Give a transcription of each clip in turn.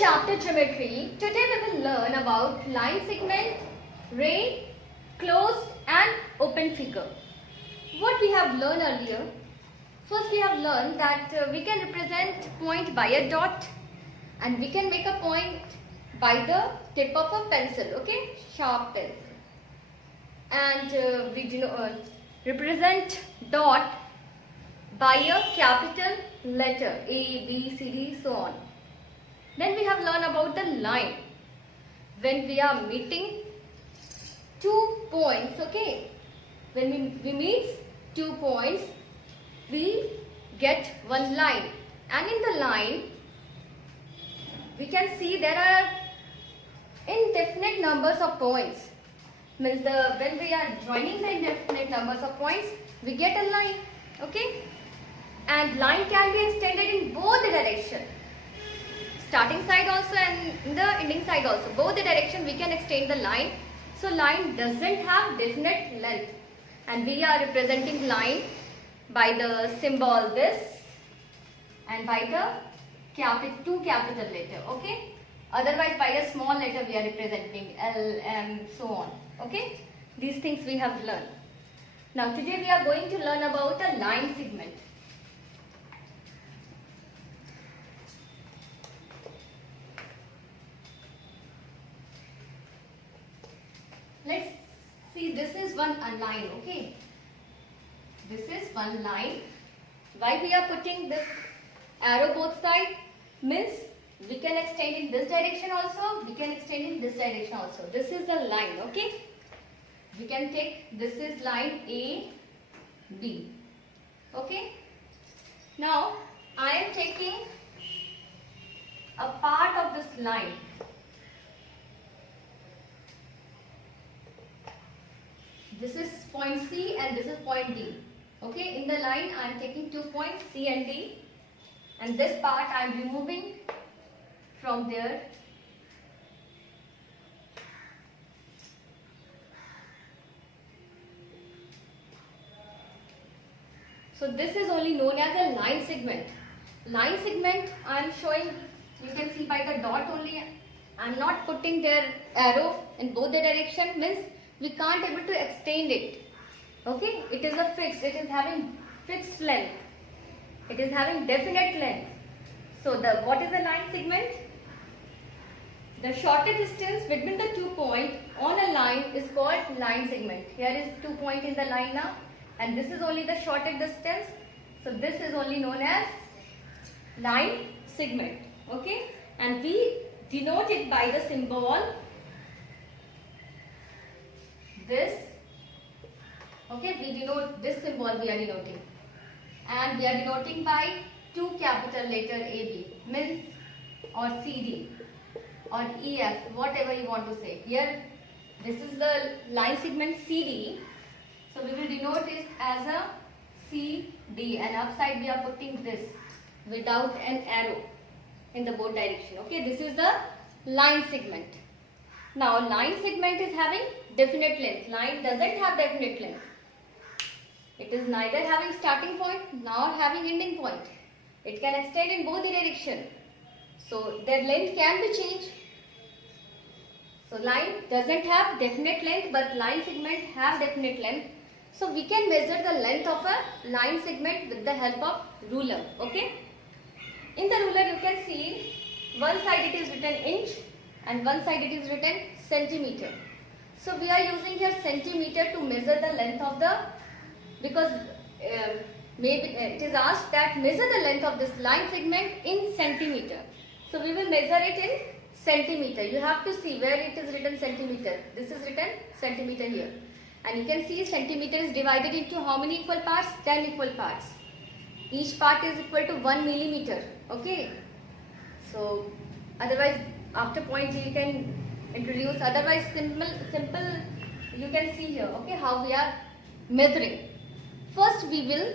chapter Geometry. Today we will learn about line segment, ray, closed and open figure. What we have learned earlier? First we have learned that we can represent point by a dot and we can make a point by the tip of a pencil, okay, sharp pencil. And we represent dot by a capital letter A, B, C, D, so on. Then we have learned about the line. When we are meeting 2 points, okay, when we meet 2 points, we get one line, and in the line we can see there are indefinite numbers of points. Means when we are joining the indefinite numbers of points, we get a line, okay, and line can be extended in both the direction, starting side also and the ending side also. Both the direction we can extend the line. So line doesn't have definite length, and we are representing line by the symbol this and by the two capital letter, okay. Otherwise by a small letter we are representing L, M, so on, okay. These things we have learned. Now today we are going to learn about a line segment. Let's see, this is one line, okay. This is one line. Why we are putting this arrow both sides? Means we can extend in this direction also, we can extend in this direction also. This is the line, okay. We can take, this is line A, B, okay. Now I am taking a part of this line. This is point C and this is point D. Okay, in the line I am taking 2 points C and D, and this part I am removing from there. So this is only known as a line segment. Line segment I am showing, you can see by the dot only. I am not putting their arrow in both the direction, means we can't able to extend it, okay. It is a fixed, it is having fixed length, it is having definite length. So what is the line segment? The shortest distance between the 2 points on a line is called line segment. Here is 2 points in the line now, and this is only the shortest distance, so this is only known as line segment, okay. And we denote it by the symbol this, okay. We denote this symbol, we are denoting, and we are denoting by 2 capital letter AB, means or CD or EF, whatever you want to say. Here this is the line segment CD, so we will denote it as a CD, and upside we are putting this without an arrow in the both direction, okay. This is the line segment. Now line segment is having definite length. Line doesn't have definite length. It is neither having starting point nor having ending point. It can extend in both the direction, so their length can be changed. So line doesn't have definite length, but line segment have definite length. So we can measure the length of a line segment with the help of ruler, okay. In the ruler you can see one side it is written inch and one side it is written centimeter. So we are using here centimeter to measure the length of the, because maybe it is asked that measure the length of this line segment in centimeter. So we will measure it in centimeter. You have to see where it is written centimeter. This is written centimeter here. And you can see centimeter is divided into how many equal parts? 10 equal parts. Each part is equal to 1 millimeter, okay. So otherwise after point you can introduce, otherwise simple you can see here, okay, how we are measuring. First we will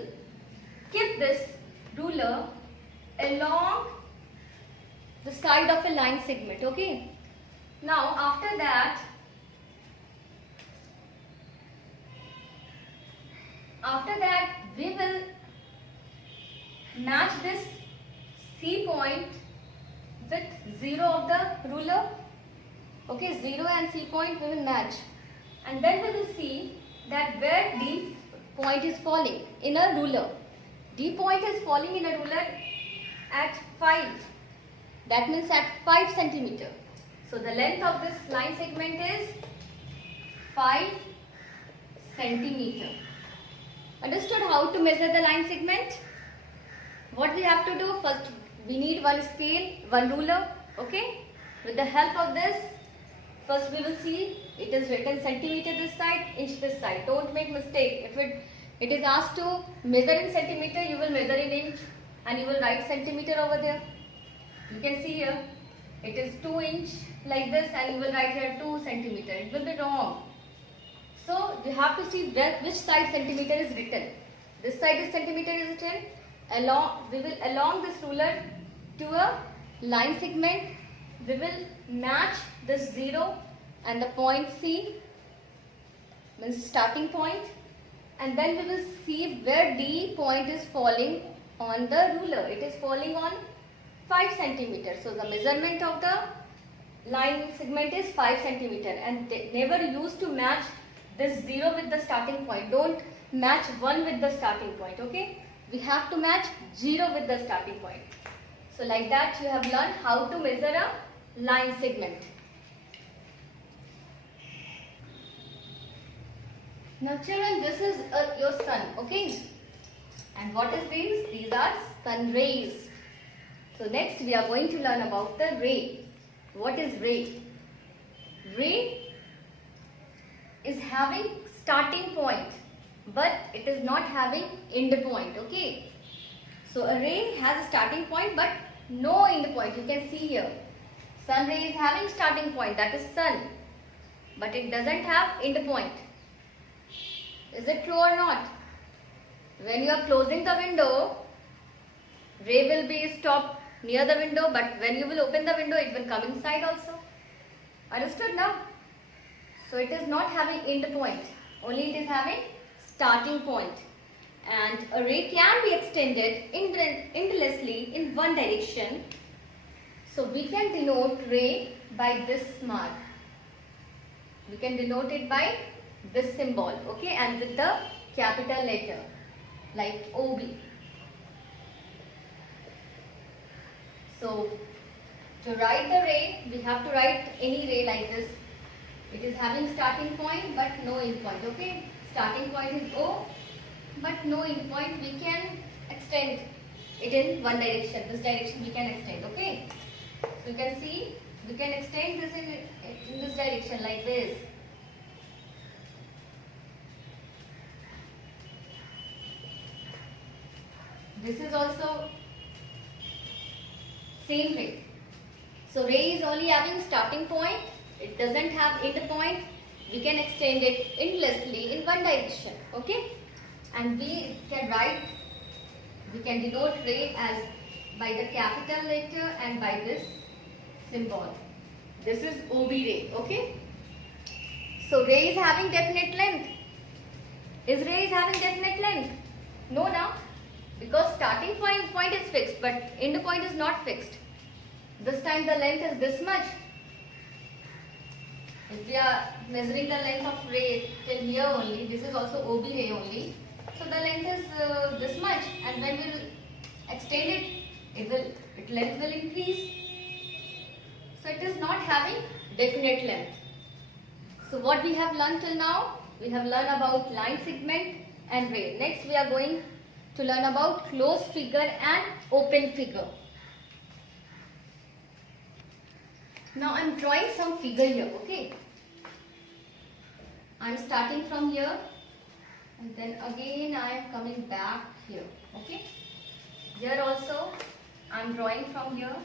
keep this ruler along the side of a line segment, okay. Now after that we will match this C point with 0 of the ruler. Okay, 0 and C point we will match. And then we will see that where D point is falling in a ruler. D point is falling in a ruler at 5. That means at 5 centimeter. So the length of this line segment is 5 centimeter. Understood how to measure the line segment? What we have to do? First we need one scale, one ruler. Okay. With the help of this, first we will see it is written centimeter this side, inch this side. Don't make mistake. If it is asked to measure in centimeter, you will measure in inch and you will write centimeter over there. You can see here it is 2 inch like this and you will write here 2 centimeter. It will be wrong. So you have to see which side centimeter is written. This side is centimeter is written. We will along this ruler to a line segment. We will match this 0 and the point C, means starting point, and then we will see where D point is falling on the ruler. It is falling on 5 centimeters. So the measurement of the line segment is 5 centimeter, and they never used to match this 0 with the starting point. Don't match 1 with the starting point. Okay, we have to match 0 with the starting point. So like that you have learned how to measure a line segment. Now children, this is your sun, okay? And what is these? These are sun rays. So next we are going to learn about the ray. What is ray? Ray is having starting point, but it is not having end point, okay? So a ray has a starting point but no end point. You can see here. Sun ray is having starting point, that is sun, but it doesn't have end point. Is it true or not? When you are closing the window, ray will be stopped near the window, but when you will open the window, it will come inside also. Understood now? So it is not having end point, only it is having starting point. And a ray can be extended endlessly in one direction. So we can denote ray by this mark. We can denote it by this symbol, okay, and with the capital letter like OB. So to write the ray, we have to write any ray like this. It is having starting point but no end point, okay. Starting point is O but no end point. We can extend it in one direction. This direction we can extend, okay. So you can see we can extend this in this direction like this. This is also same way. So ray is only having starting point. It doesn't have end point. We can extend it endlessly in one direction, okay. And we can denote ray as by the capital letter and by this symbol. This is OB ray, okay. So ray is having definite length. Is ray is having definite length? No, now, because starting point is fixed but end point is not fixed. This time the length is this much. If we are measuring the length of ray till here only, this is also OB ray only. So the length is this much, and when we will extend it, length will increase. So it is not having definite length. So what we have learned till now, we have learned about line segment and ray. Next we are going to learn about closed figure and open figure. Now I am drawing some figure here, okay. I am starting from here and then again I am coming back here, okay. Here also I am drawing from here.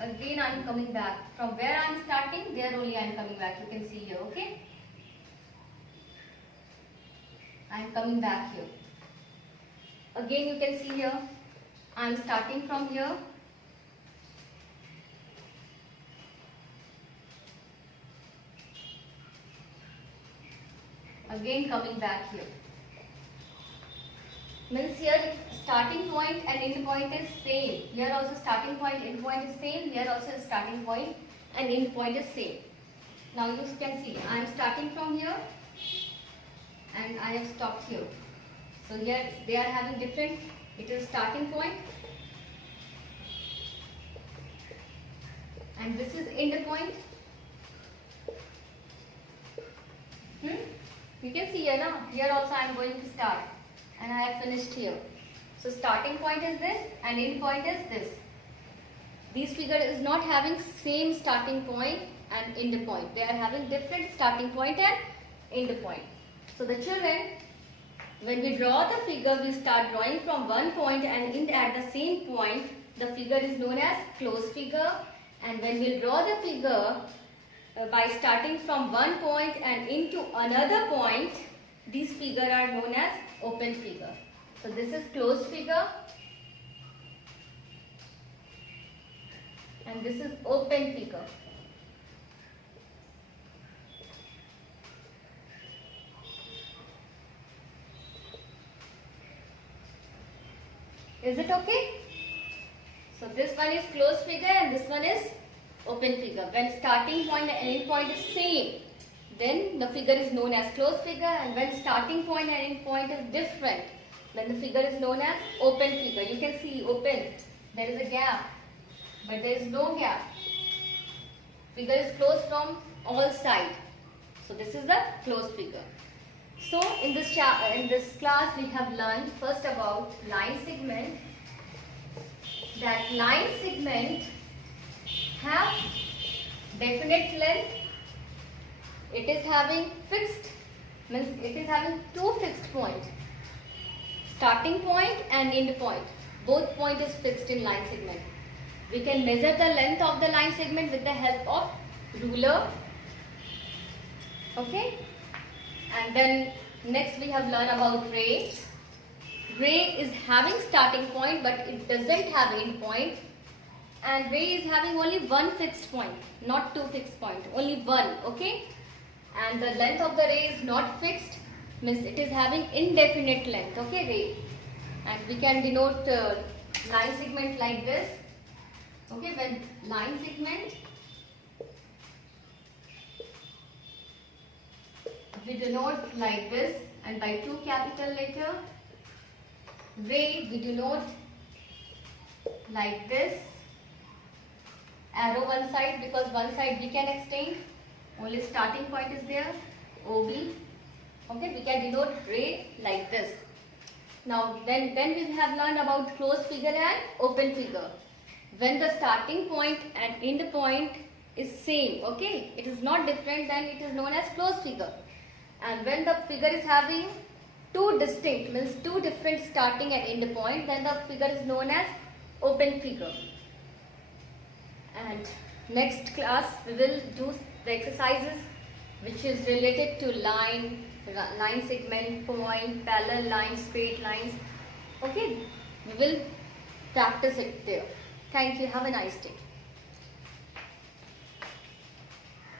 Again I am coming back. From where I am starting, there only I am coming back. You can see here, okay. I am coming back here. Again you can see here, I am starting from here. again coming back here. Means here starting point and end point is same. Here also starting point, end point is same. Here also starting point and end point is same. Now you can see I am starting from here and I have stopped here. So here they are having different, it is starting point and this is end point. You can see here now, here also I am going to start and I have finished here. So starting point is this and end point is this. This figure is not having same starting point and end point. They are having different starting point and end point. So the children, when we draw the figure, we start drawing from one point and end at the same point. The figure is known as closed figure. And when we draw the figure by starting from one point and into another point, these figures are known as open figure. So this is closed figure and this is open figure. Is it okay? So this one is closed figure and this one is open figure. When starting point and end point is same, then the figure is known as closed figure, and when starting point and end point is different, then the figure is known as open figure. You can see open, there is a gap, but there is no gap. Figure is closed from all sides. So this is the closed figure. So in this class we have learned first about line segment. That line segment have definite length. It is having fixed, means it is having two fixed points. Starting point and end point. Both point is fixed in line segment. We can measure the length of the line segment with the help of ruler. Okay. And then next we have learned about ray. Ray is having starting point but it doesn't have end point. And ray is having only one fixed point, not two fixed points, only one. Okay. And the length of the ray is not fixed, means it is having indefinite length. Okay, ray. And we can denote line segment like this. Okay, when line segment, we denote like this and by two capital letter. Ray we denote like this. Arrow one side because one side we can extend. Only starting point is there. OB. Okay, we can denote ray like this. Now then we have learned about closed figure and open figure. When the starting point and end point is same, okay, it is not different, then it is known as closed figure. And when the figure is having two distinct, means two different starting and end point, then the figure is known as open figure. And next class we will do the exercises which is related to line segment, point, parallel lines, straight lines. Okay, we will practice it there. Thank you. Have a nice day.